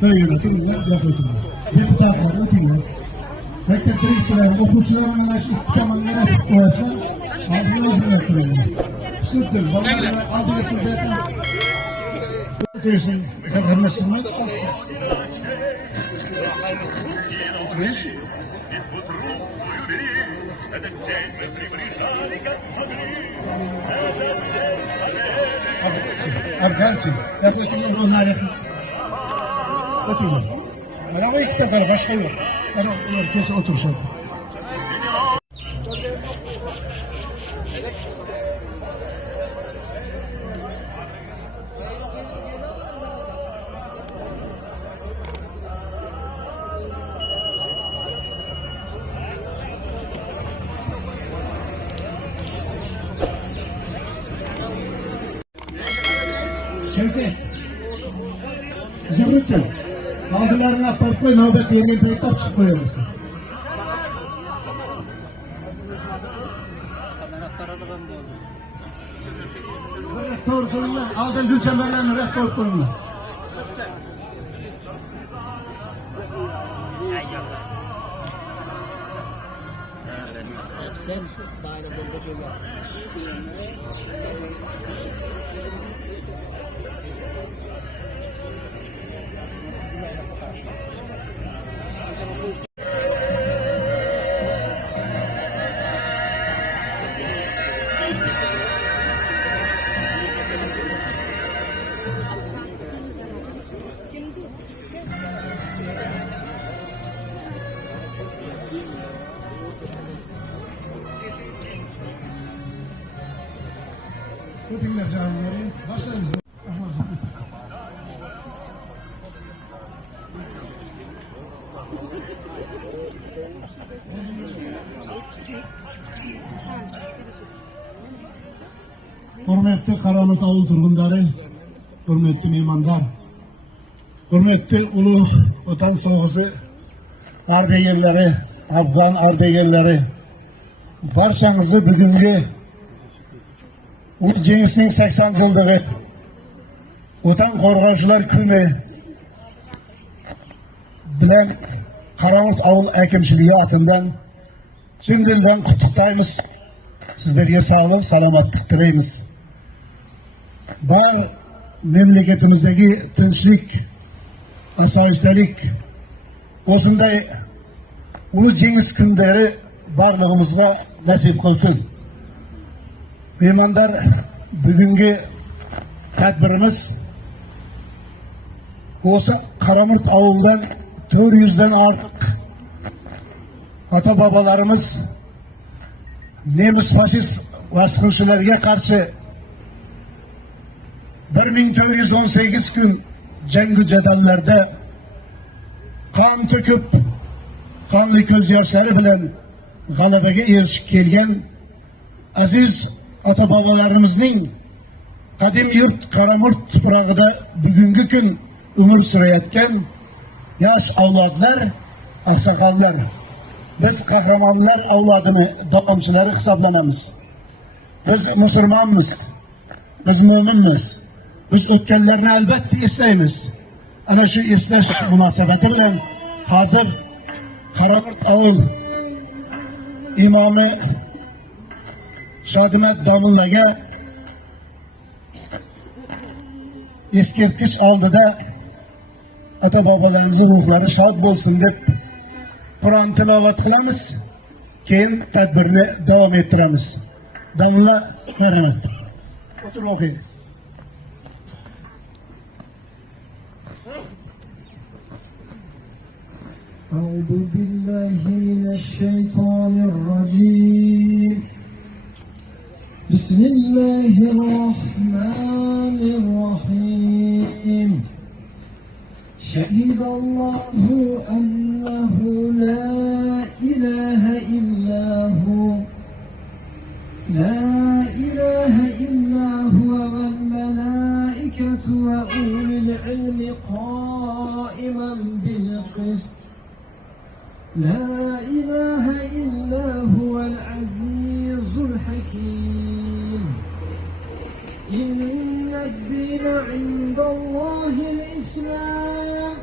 Köy yönetimi ve gazetemiz. Deputatlar ötüyor. Mektep direktörleri, okulcuların uğraşı iktidamanlara olsa ağzını özgürlük kuruyorlar. Sürdür, onlarla adresi zaten diyorsunuz, zakırmasınlar. Afganцы, как это не было наверху. Oturma. Araba iki tane başka yok. Herkes otursun. Şimdi Zümrüt'ün aldılarına aparıp koy, nöbet yerine peytap çıkıp koyamazsın. Rektör koyunlar, aldın gülçemberlerini rektör koyunlar. Sen bana bombacı var. Bu dinler canlıları başlarız. Hürmetli Karanlık Avul turgunları, hürmetli mehmanlar, hürmetli Ulu Vatan Soğusu ardegirleri, Afgan ardegirleri, barşanızı bugünkü Ulu Cengis'in 80 yıldığı Vatan Korgavchilar Kuni bilen Karanlık Avul Akimchiligi atından chin dildan qutluklaymiz. Sizlerge sağlık, salomatlik tilaymiz. Bar memleketimizdagi tinchlik, osoyishtalik, o'shunday Ulu Cengiz kunlari barlig'imizga nasib qilsin. Mehmonlar, bugungi tadbirimiz o'sha Qaramurt avuldan 400'den ortiq ota bobolarimiz Nemis faşist baskınçılarga qarshi 1418 gün jangu jadallarda qon to'kib, qonli ko'z yoshlari bilan g'alabaga erishib kelgan aziz ota bobolarimizning qadim yurt Qaramurt tuprog'ida bugungi kun umr surayotgan yosh avlodlar, oqsoqollar, biz qahramonlar avlodini davomchilari hisoblanamiz. Biz musulmonmiz, biz mo'minmiz, biz o'tganlarni albatta eslaymiz. Ana shu eslash munosabati bilan hozir Qaramurt avul imomi Shodimat domlaga eskertgich oldida ota bobolarimizning ruhlari shod bo'lsin deb Qur'on tilovat qilamiz, keyin tadbirni davom ettiramiz. Domla, marhamat. O'tirib o'qing. أعوذ بالله من الشيطان الرجيم بسم الله الرحمن الرحيم شهد الله أنه لا إله إلا هو والملائكة وأولي العلم قائما بالقسط لا إله إلا هو العزيز الحكيم الدين عند الله الإسلام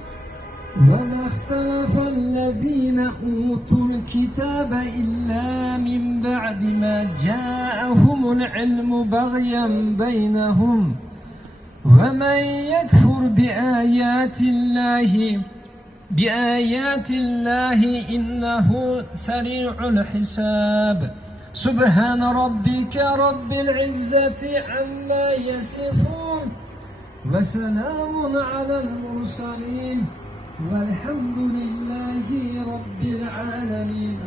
وما اختلف الذين أوتوا الكتاب إلا من بعد ما جاءهم العلم بغيا بينهم ومن يكفر بآيات الله إنه سريع الحساب سبحان ربك رب العزة عما يصفون وسلام على المرسلين والحمد لله رب العالمين.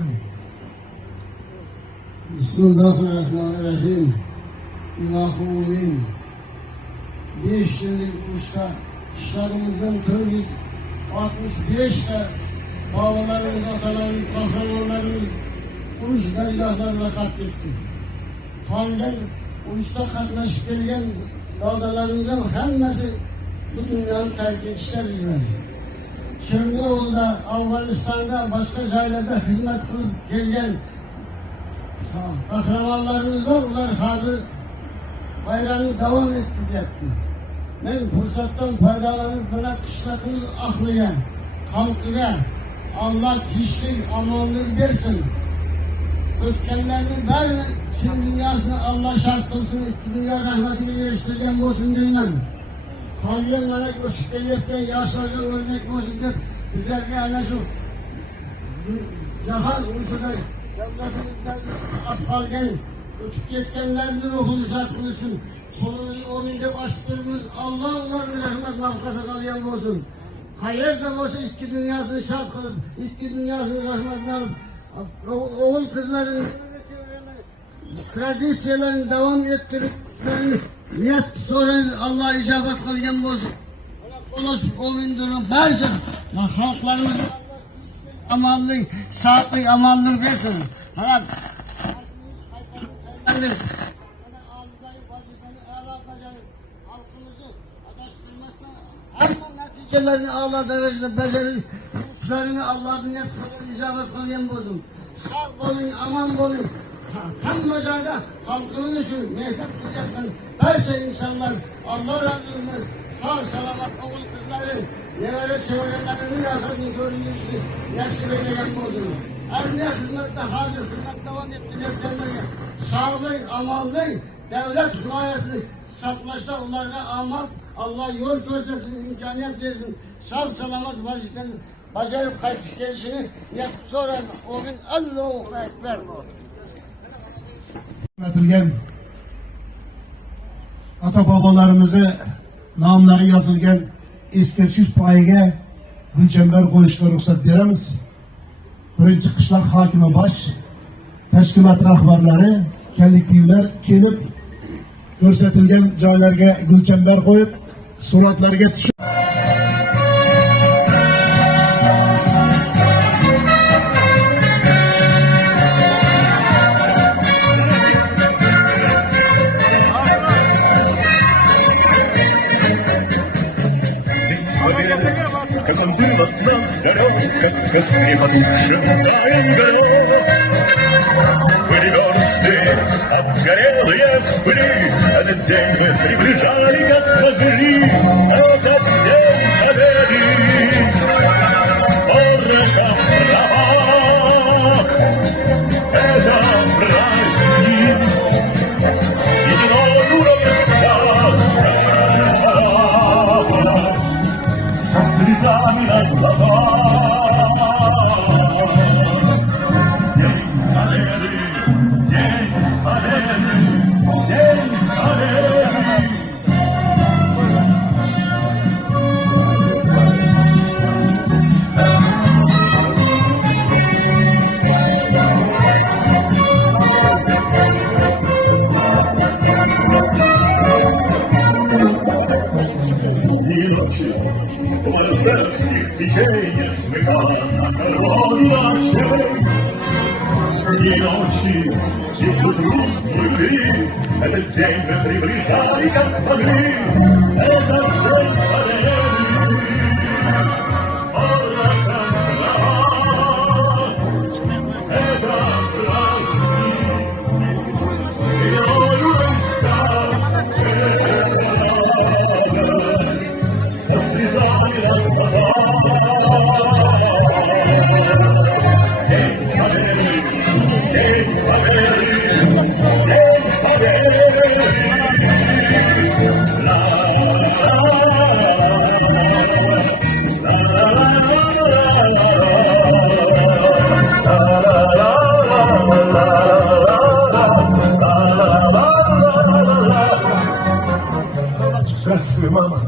Bismillahirrahmanirrahim. İlahumin. 5 yıllık uçta işlerimizden 465 de babalarımız, atalarımız, kahramanlarımız uç beylahlarla katletti. Kandan uçta katlaşıp gelgen dağdalarımızın hemmesi bu dünyanın terk etişlerdir. Çırnoğlu'da, Afganistan'da, başka yerlerde hizmet kılıp gelgen kahramanlarımız var, bunlar hazır bayrağını devam ettirecekti. Ben fırsattan faydalanıp buna kışlatımız aklıya, halkıya, Allah kişilik, amanlık dersin. Ötkenlerinin ben şimdi dünyasını Allah şart kılsın, iki dünya rahmetini eriştireceğim olsun bilmem. Kalyan melek o şüpheliyetten yaşlarca örnek olsun der. Bizlerle ana şu yahan uçuda devletimizden atfalgen ötüp yetkenlerinin ruhunu şart kılsın. Kolunu o minde açtığımız Allah onların rahmet nafkası kalyan olsun. Hayır da olsa iki dünyasını şart kılıp, iki dünyasını rahmetine alıp, oğul kızların tradisyelerini devam ettirip niyet sonra Allah icabet kılgan olsun. Ola o mindurum versin. Halklarımız amallı, sağlıklı amallı versin. Hala neticelerini Allah derecede becerir, kuşlarını Allah'ın neslinden icabet kılgan olsun. Sağ olun, aman olun. Hem mezarda halkını düşün, mehmet diyecekler. Her şey insanlar Allah razı olsun. Sağ salamat oğul kızları, nevere çevrelerinin arkasını görünüşü nasip edeceğim olsun. Her ne hizmette hazır, hizmet devam ettireceklerine sağlık, amallı, devlet himayesi çatlaşsa onlara amal, Allah yol göstersin, imkaniyet versin. Sağ salamat vazifelerini bacarıp kayıp gelişini sonra o gün Allahu Ekber. Yönetilgen ata babalarımızı namları yazılgan eskersiz payiga gulchambar qo'yishga ruxsat beramiz. Birinchi qishloq hokimi bosh tashkilot rahbarlari kollektivlar kelib ko'rsatilgan joylarga gulchambar qo'yib suratlarga tushib Командиров нас дорог, как весне потушенная гора. Были версты, обгорелые в пыли, этот день мы приближали, как могли. Этот день победы, орка права. Это праздник, седьмой уровень со слезами на глазах. День победы, день победы, день победы. И ночью уже всех детей не смыкала народу ночей. И ночью тихо друг любви, этот день мы приближали, как могли. Этот день победы, это праздник, седьмой уровень стал. если, мама,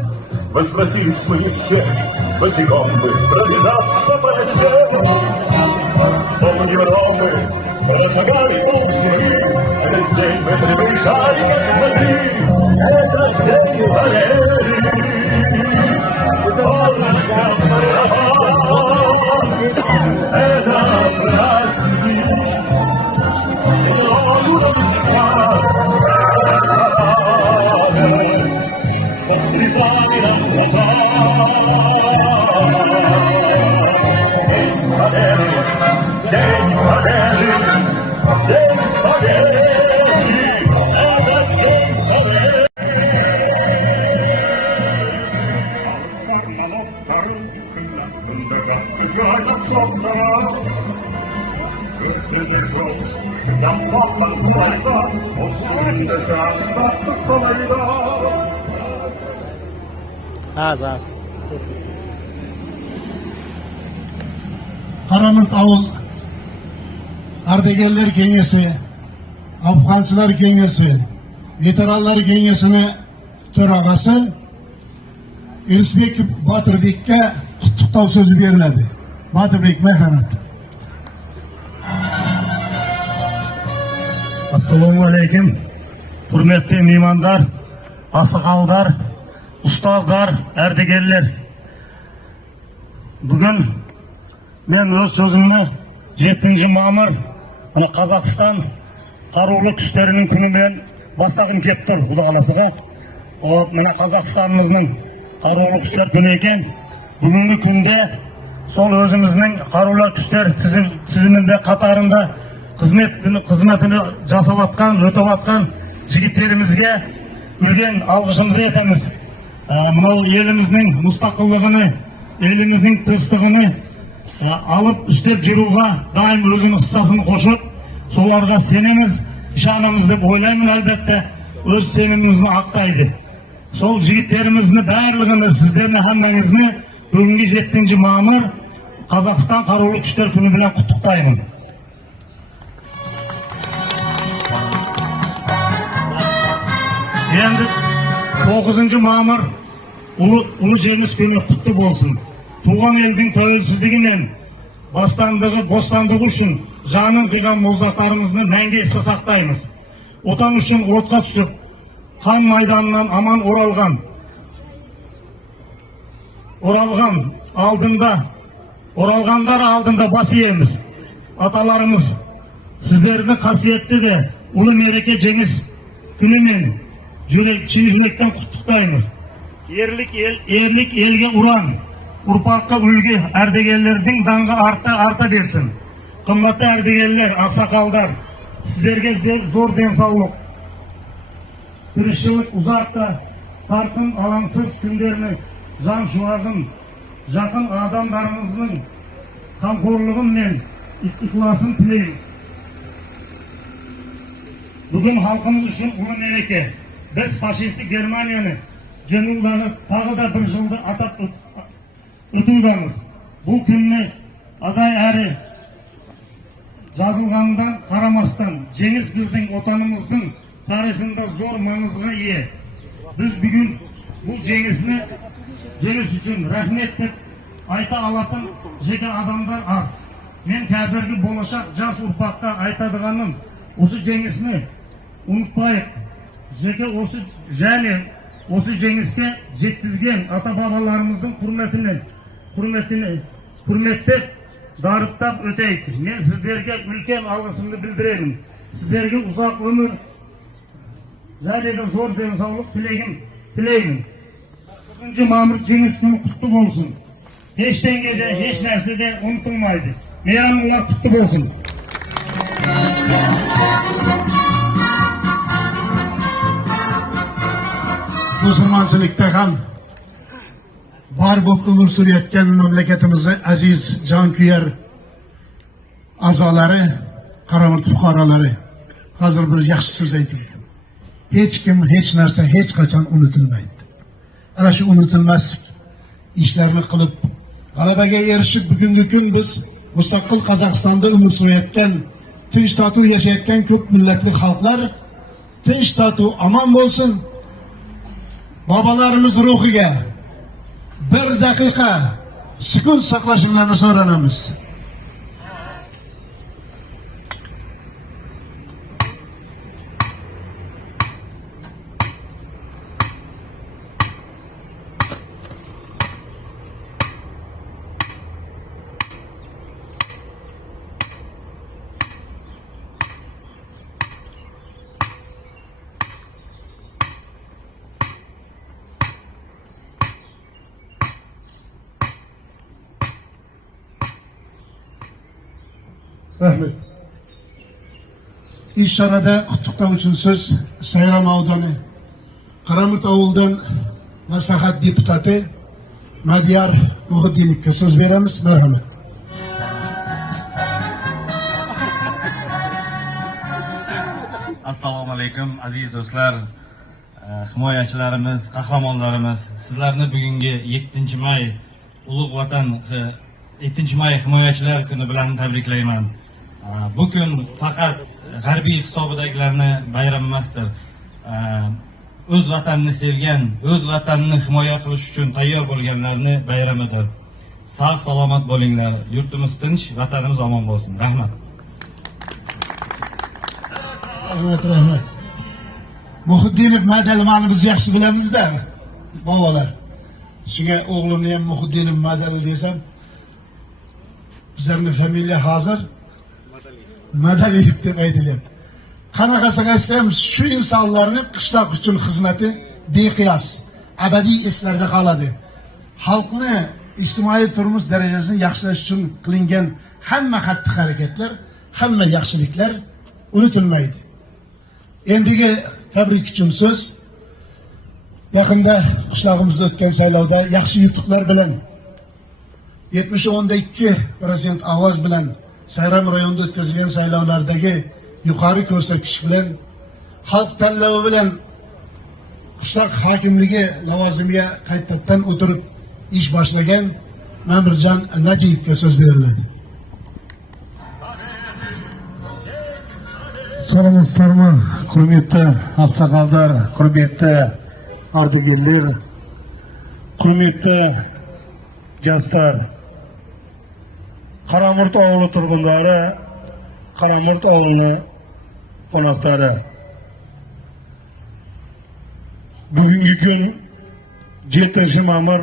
возвратились мы все, босиком бы пробежаться по лесу. Помню Ромы, зашагали ползли, этот день мы приближали, как могли, это день Валерии. Это праздник, со слезами на глазах. День Победы, День Победы, это День Победы. Особенно вторым красным дождем, взять отсотного. Ты держал, я попал куда-то, услышь дождя, так повода. Az. Qaramurt Avul Ardegerler Kengesi, Afg'onchilar Kengesi, Veteranlar Kengesini төрағасы Irisbek Botirbekka qutlov so'zi beriladi. Botirbek, marhamat. Assalomu alaykum. Hurmatli mehmonlar, asıqalдар, ustozlar, ardegerlar. Bugun men o'z so'zimni 7-ma'mur Qozog'iston qaruvli kuchlarining kuni bilan boshlag'im kelib tur, Xudo xolasiga. Mana Qozog'istonimizning qaruvli kuchlar kuni ekan. Bugungi kunda sol o'zimizning qaruvli kuchlar tizimida qatorida xizmatini jasovatgan, o'tayotgan yigitlarimizga ulgan alqishimizni aytamiz. Mana elimizning mustaqilligini, elimizning tinchligini alıp üstlep jiruga daim özünün hissasını koşup solarga senemiz, işanımız dep oylayman elbette öz senimimizni aktaydı. Sol jigitlerimizni bärligini, sizlerini hammangizini bugungi 7-ma'mur Qozog'iston qaruvli kuchlar kuni bilan qutlukdayman. Endi 9-ma'mur ulu jеңiz kuni qutlu bolsun. Tuğan elдің tövelsizliğinden bostandığı үшін жанын қиған боздақтарымызды мәңгі есте сақтаймыз. Отан үшін отқа түсіп, қан майданынан аман оралғандар алдында бас иеміз. Аталарымыз, сіздерді қасиетті де ұлы мереке жеңіс күнімен шын жүректен құттықтаймыз. Ерлік елге ұран. Urpaqqa үлгі әрдегерлердің даңғы арта берсін. Қымбатты әрдегерлер, ақсақалдар, сіздерге зор денсаулық, тіршілік ұзақта, тарқын алаңсыз күндеріні, жан шуағын, жақын адамдарымыздың қамқорлығын мен ықыласын тілейміз. Бүгін халқымыз үшін ұлы мереке. Біз фашистік Германияны жеңудағы тағы да бір жылды атап өтудеміз. Бұл күнні адай әрі жазылғандан қарамастан жеңіс біздің отанымыздың тарихында зор маңызға ие. Біз бүгін бұл жеңіс үшін рахмет деп айта алатын жеке адамдар аз. Мен қазіргі болашақ жас ұрпаққа айтадығаным осы жеңісні ұмытпайық. Осы жеңіске жеткізген ата-бабаларымыздың құрметтеп, дарыптап өтейік. Мен сіздерге үлкен алғысымды білдіремін. Сіздерге ұзақ өмір, және де зор денсаулық тілеймін. 9-мa'mur жеңіс күні құтты болсын. Ештеңе де, еш нәрсе де ұмытылмайды. Мейрамыңдар құтты болсын. Musulmonchilikda ham bor bo'lib umr surayotgan mamlakatimizning aziz jonkuyar a'zolari, Qaramurt fuqarolari, hozir bir yaxshi so'z aytdi. Hech kim, hech narsa hech qachon unutilmaydi. Ana shu unutilmaslik ishlarni qilib, g'alabaga erishib bugungi kun biz mustaqil Qozog'istonda umr surayotgan, tinch totuv yashayotgan ko'p millatli xalqlar tinch totuv omon bo'lsin. Babalarimiz ruhiga bir daqiqa sukut saqlashingizni so'raymiz. Rahmet. İşarada qutluklar uchun so'z Sayram audani Qaramurt ovuldan maslahat deputati Madiyar Muhiddinovga so'z beramiz. Marhamat. Assalomu alaykum aziz do'stlar, himoyachilarimiz, qahramonlarimiz, sizlarni bugungi 7-may ulug' vatan 7-may himoyachilar kuni bilan tabriklayman. Bu kun faqat g'arbiy hisobidagilarni bayram emasdir. O'z vatanini sevgan, o'z vatanini himoya qilish uchun tayyor bo'lganlarni bayramidir. Sog' salomat bo'linglar. Yurtimiz tinch, vatanimiz omon bo'lsin. Rahmat. Rahmat. Muhiddinov madalini biz yaxshi bilamizda, bolalar. Shunga o'g'limni ham Muhiddinov madali desam, bizlarning familiya hozir Madaliyev deb aytilyapti. Qanaqasiga aytsam, shu insonlarning qishloq uchun xizmati beqiyos, abadiy eslarda qoladi. Xalqni ijtimoiy turmush darajasini yaxshilash uchun qilingan hamma xatti-harakatlar, hamma yaxshiliklar unutilmaydi. Endigi tabrik uchun so'z yaqinda qishlog'imizda o'tgan saylovda yaxshi yutuqlar bilan 70.2% ovoz bilan Sayram rayonida o'tkazilgan saylovlardagi yuqori ko'rsatkich bilan xalq tanlovi bilan qishloq hokimligi lavozimiga qaytadan o'tirib ish boshlagan Mamirjon Najiyevga so'z beriladi. Salomlar, hurmatli oqsoqollar, hurmatli ardogirlar, hurmatli do'stlar. Qaramurt ovuli turg'unlari, Qaramurt ovulini qo'noqlari. Bugungi kun 7-ma'mur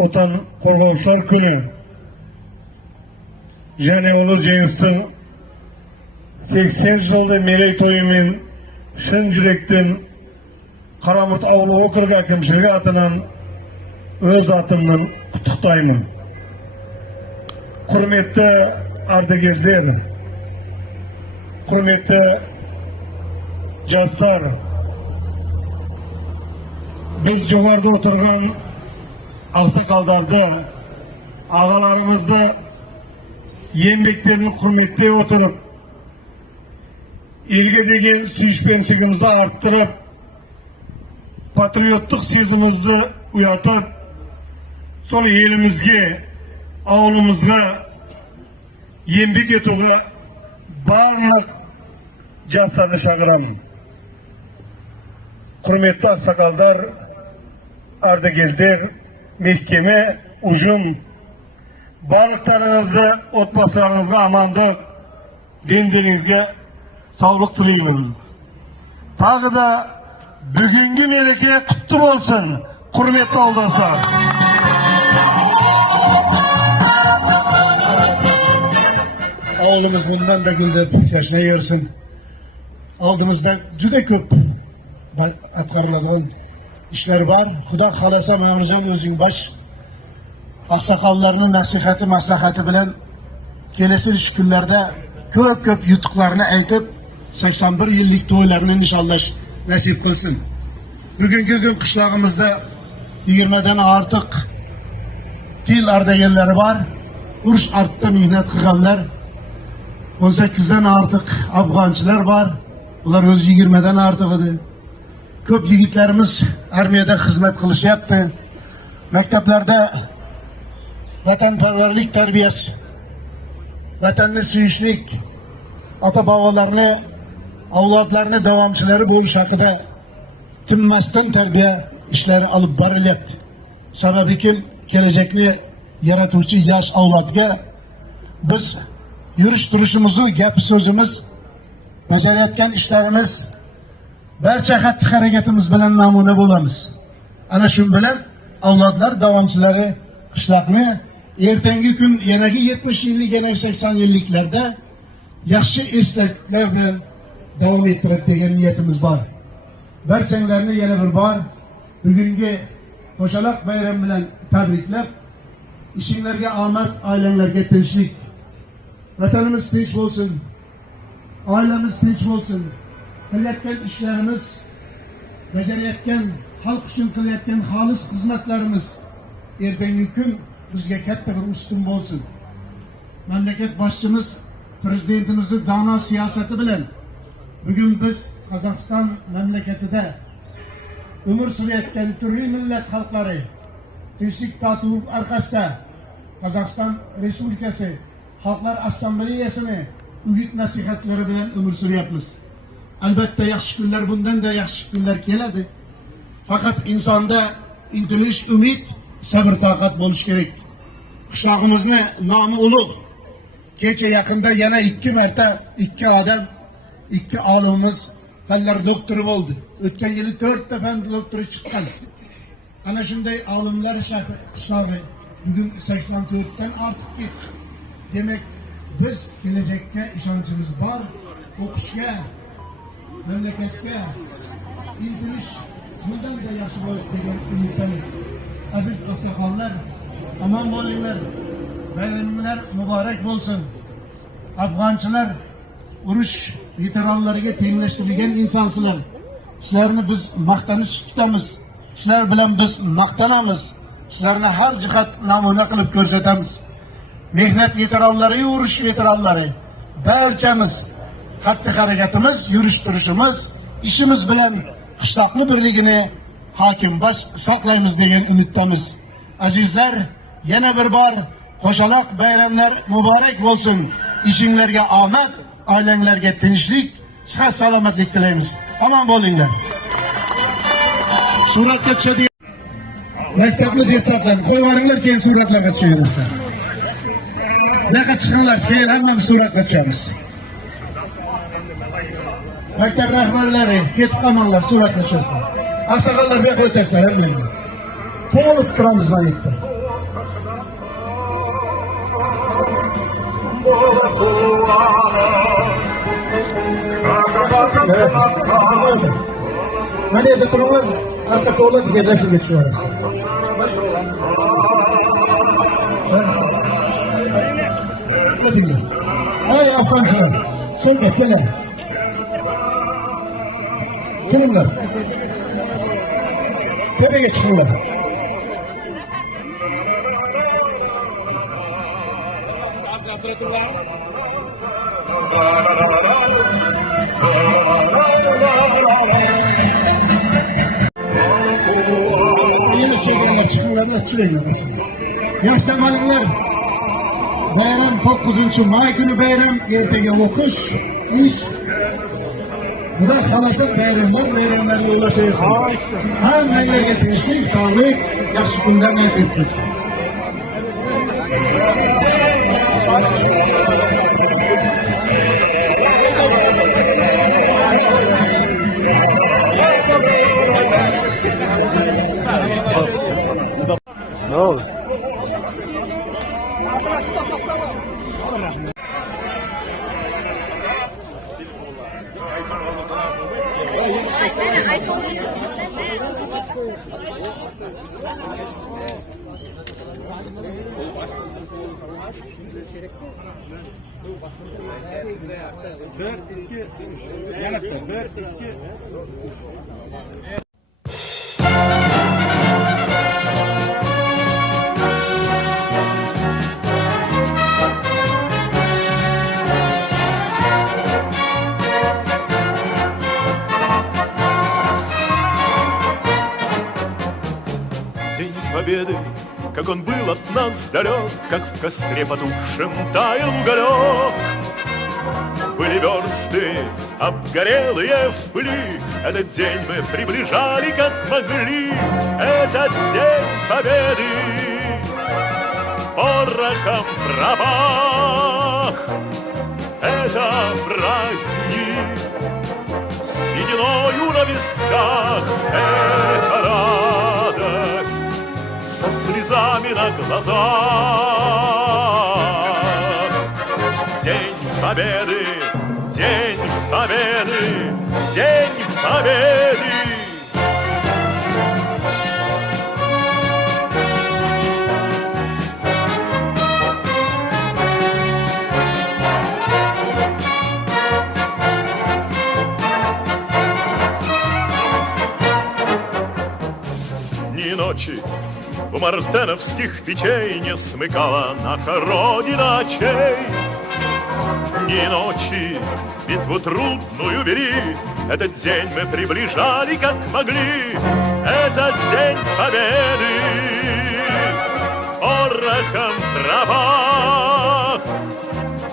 Vatan qo'rg'ovchilar kuni. Yana ulug' jengizning 80 yılda mereytoyumun şın yürekten Qaramurt ovuli okrugi akimchiligi atidan o'z atimdan qutlaqlayman. Hurmatli ardogirlar, hurmatli do'stlar, biz jo'g'orida o'tirgan oqsoqollarda og'alarimizda еңбектерini hurmatlay o'tirib, elga degan suyishpenligimizni arttırıp, patriotlik sezimimizni uyatib, sol elimizga, ovulimizga еңбек etuvga barliq do'stlarni chaqiraman. Hurmatli oqsoqollar, ardogirlar, mahkama, ujum, barliqlaringizni, otboshlaringizga omonlik, diningizga sağlık tilayman. Tag'i da bugungi mereke qutlu bo'lsin, hurmatli oldoslar. Oğlumuz bundan da güldep yashnayversin. Oldimizda juda ko'p atqariladigan ishlar bor. Xudo xolasa Mamirjon o'zing bosh oqsoqollarning nasihati, maslahati bilan kelasi kunlarda ko'p yutuqlarni aytib 81 yillik to'ylarni nishonlash nasib qilsin. Bugungi kun qishlog'imizda 20 dan ortiq til ardagirlari bor. Urush ortida mehnat qilganlar, 18 dan ortiq afg'onchilar bor. Ular o'z 20 dan ortiq edi. Ko'p yigitlarimiz armiyada xizmat qilishyapti. Maktablarda vatanparvarlik tarbiyasi, vatanni suyishlik, ota bobolarni, avlodlarni davomchilari bo'lish haqida tinmasdan tarbiya ishlari olib borilyapti. Sababi kim? Kelajakni yaratuvchi yosh avlodga biz yurish turishimizni, gap so'zimiz, bajarayotgan ishlarimiz, barcha xatti harakatimiz bilan namuna bo'lamiz. Ana shu bilan avlodlar davomchilari qishloqni ertangi kun yanagi 70 yillik, yanagi 80 yilliklarda yaxshi eslashlar bilan davom ettiradi degan niyatimiz bor. Barchanglarni yana bir bor bugungi qo'shaloq bayram bilan tabriklab, ishinglarga omad, oilanglarga tinchlik. Vatanimiz tinch bo'lsin, oilamiz tinch bo'lsin. Qilayotgan ishlarimiz, bajarayotgan, xalq uchun qilayotgan xolis xizmatlarimiz ertangi kun bizga katta bir ustun bo'lsin. Mamlakat boshchimiz, prezidentimizning dono siyosati bilan bugun biz Qozog'iston mamlakatida umr surayotgan turli millat xalqlari tinchlik totuv orqasida Qozog'iston Respublikasi Xalqlar Assambleyasini o'g'it nasihatlari bilan umr suryapmiz. Albatta yaxshi kunlar, bundan-da yaxshi kunlar keladi. Faqat insonda intilish, umid, sabr, toqat bo'lishi kerak. Qishlog'imizni nomi ulug'. Kecha yaqinda yana 2 marta 2 odam, 2 olimimiz fanlar doktori bo'ldi. O'tgan yili 4 ta fan doktori chiqqan. Ana shunday olimlar qishlog'i bugun 84 dan ortib ketdi. Demak, biz kelajakka ishonchimiz bor. O'qishga, mamlakatga intilish bundan da yaxshi bo'ladi degan umiddamiz. Aziz oqsoqollar, omon bo'linglar. Bayramlar muborak bo'lsin. Afg'onchilar, urush veteranlariga tenglashtirilgan insonsizlar. Sizlarni biz maqtanish tutamiz. Sizlar bilan biz maqtanamiz. Sizlarni har jihat namuna qilib ko'rsatamiz. Mehnat veteranlari, urush veteranlari, barchamiz xatti harakatimiz, yurish turishimiz, ishimiz bilan qishloqni birligini hokim bas saqlaymiz degan umiddamiz. Azizlar, yana bir bor qo'shaloq bayramlar muborak bo'lsin. Ishinglarga omad, oilanglarga tinchlik, sihat salomatlik tilaymiz. Omon bo'linglar. Suratga tushadigan maktabni desantlarni qo'yib yuboringlar, keyin suratlarga tushaverasizlar. Bunaqa chiqinglar, keyin hammamiz suratga tushamiz. Maktab rahbarlari ketib qolmanglar, suratga tushasizlar. Oqsoqollar bu yoqqa o'tasizlar, hamma. To'lib turamiz mana yerda. Mana yerda turinglar, orqa to'lib rasmga tushaverasiz. Ay afg'onchilar, shunga keling. Kelinglar. Tepaga chiqinglar. Yeni çekenler çıkınlarla çüreyler mesela. Yaştan malımlar, bayram 9. May günü bayram, ertege okuş, iş. Bu da kalası bayramlar, bayramlarla ulaşıyorsun. Hammeyle getirişlik, sağlık, yaxşı günler nasip etsin. Ne oldu? I told you to День Победы, как он был от нас далек, как в костре потухшем таял уголек. Были версты, обгорелые в пыли, Этот день мы приближали как могли, этот день победы. Порохом пропах, это праздник, сединою на висках, это радость, со слезами на глазах. День победы, день победы, день победы. Ни ночи у мартеновских печей не смыкала наша Родина очей. Ни ночи битву трудную вели, этот день мы приближали как могли, этот день победы. Порохом трава,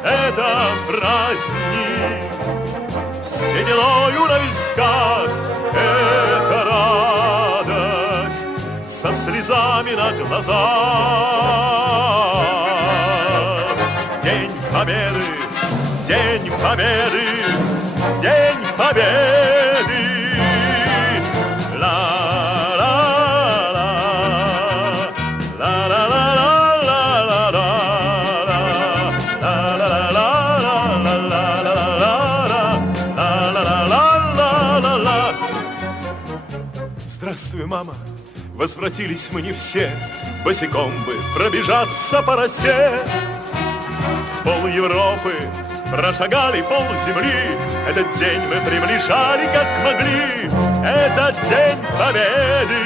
это праздник, сединою на висках, это радость, со слезами на глазах. День победы, день победы, день победы. Ла-ла-ла, ла-ла-ла-ла-ла-ла-ла, ла-ла-ла-ла-ла-ла-ла-ла-ла-ла-ла-ла-ла. Здравствуй, мама, возвратились мы не все, босиком бы пробежаться по росе. Пол Европы прошагали, пол земли, этот день мы приближали как могли, этот день победы.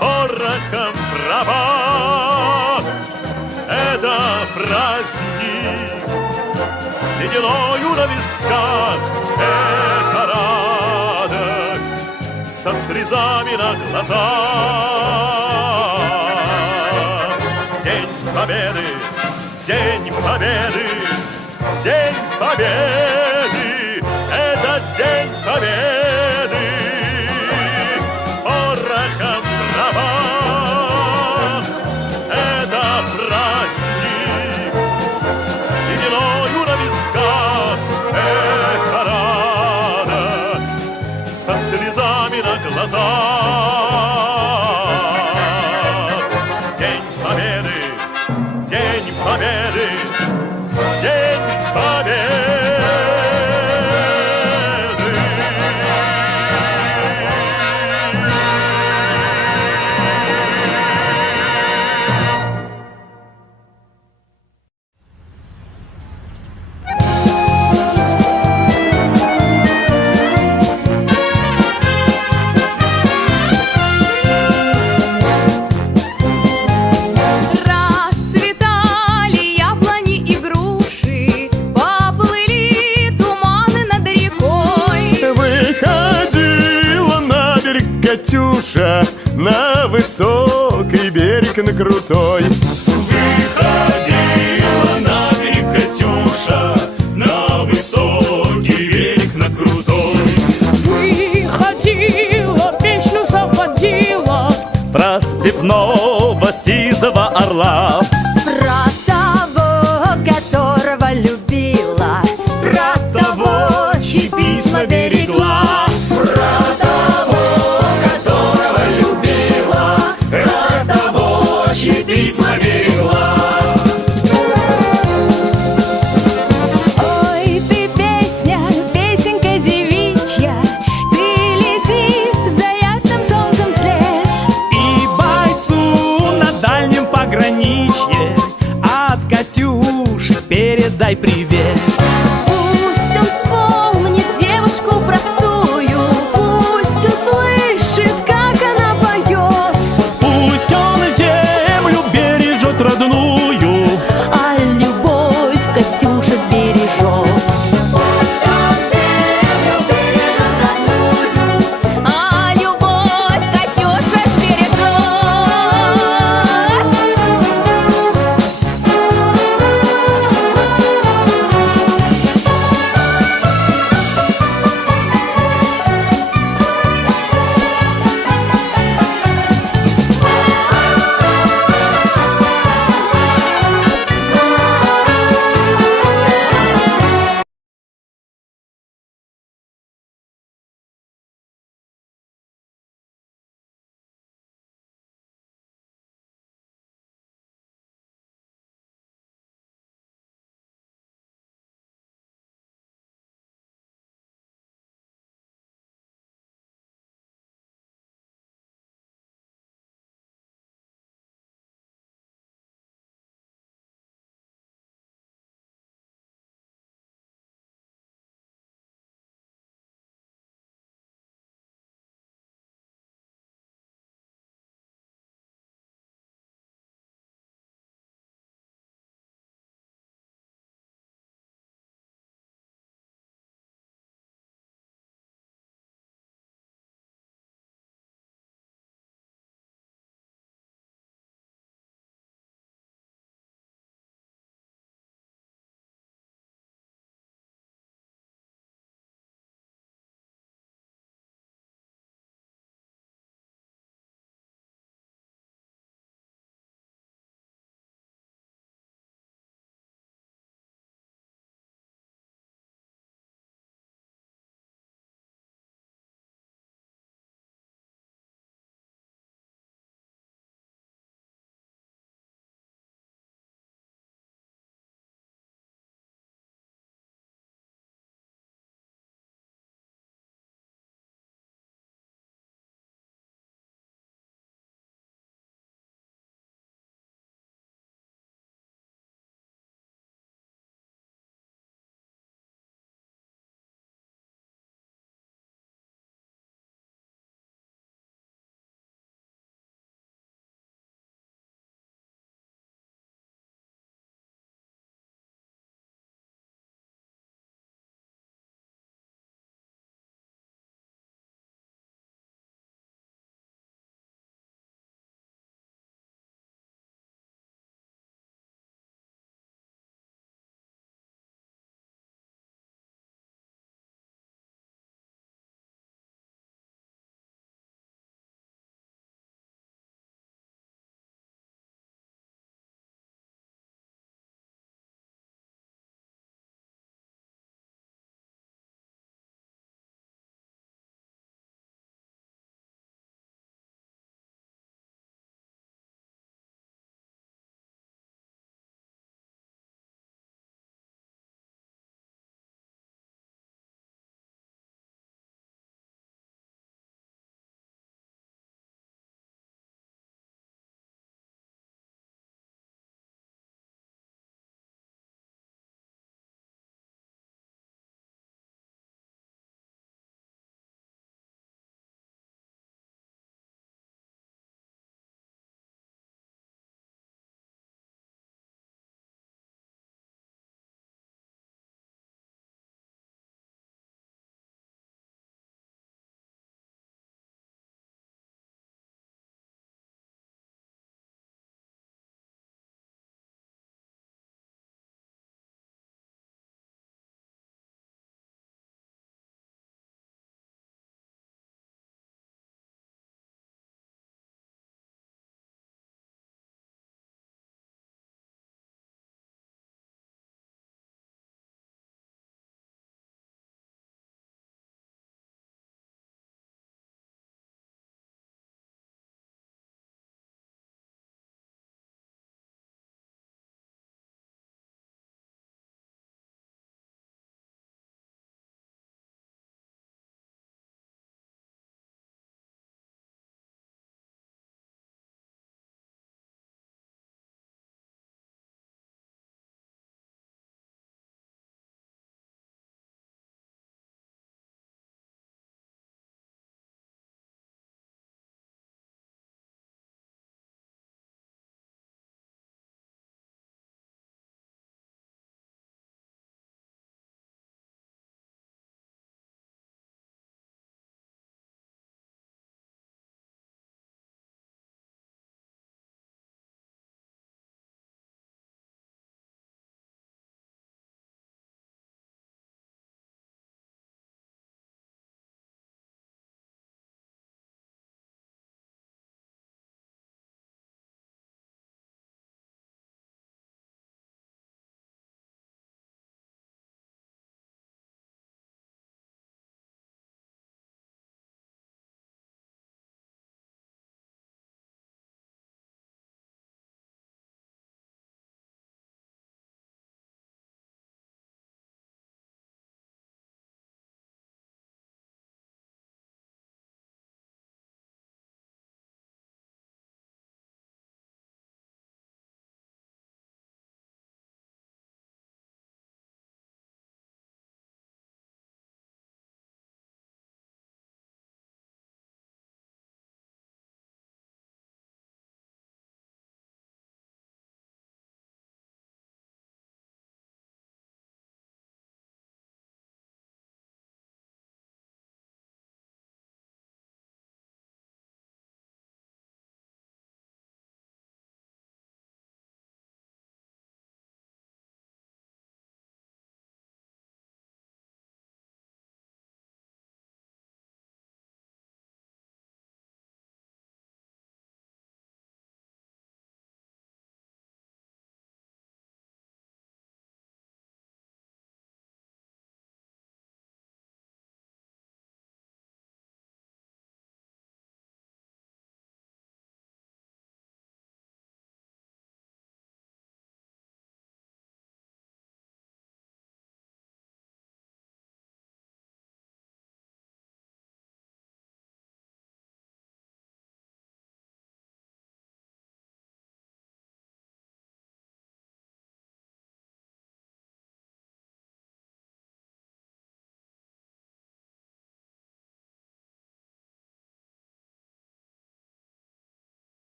Порохом пропах, это праздник, сединою на висках, это радость, со слезами на глазах. День победы, день победы, день победы, это день победы. Порохом пропах, это праздник, сединою на висках, это радость, со слезами на глазах. День победы, день победы, день победы. Расцветали яблони и груши, поплыли туманы над рекой. Выходила на берег Катюша, на высокий берег, на крутой. Выходила на берег Катюша, на высокий берег, на крутой. Выходила, песню заводила Про степного сизого орла. про того, которого любила, про того, чьи письма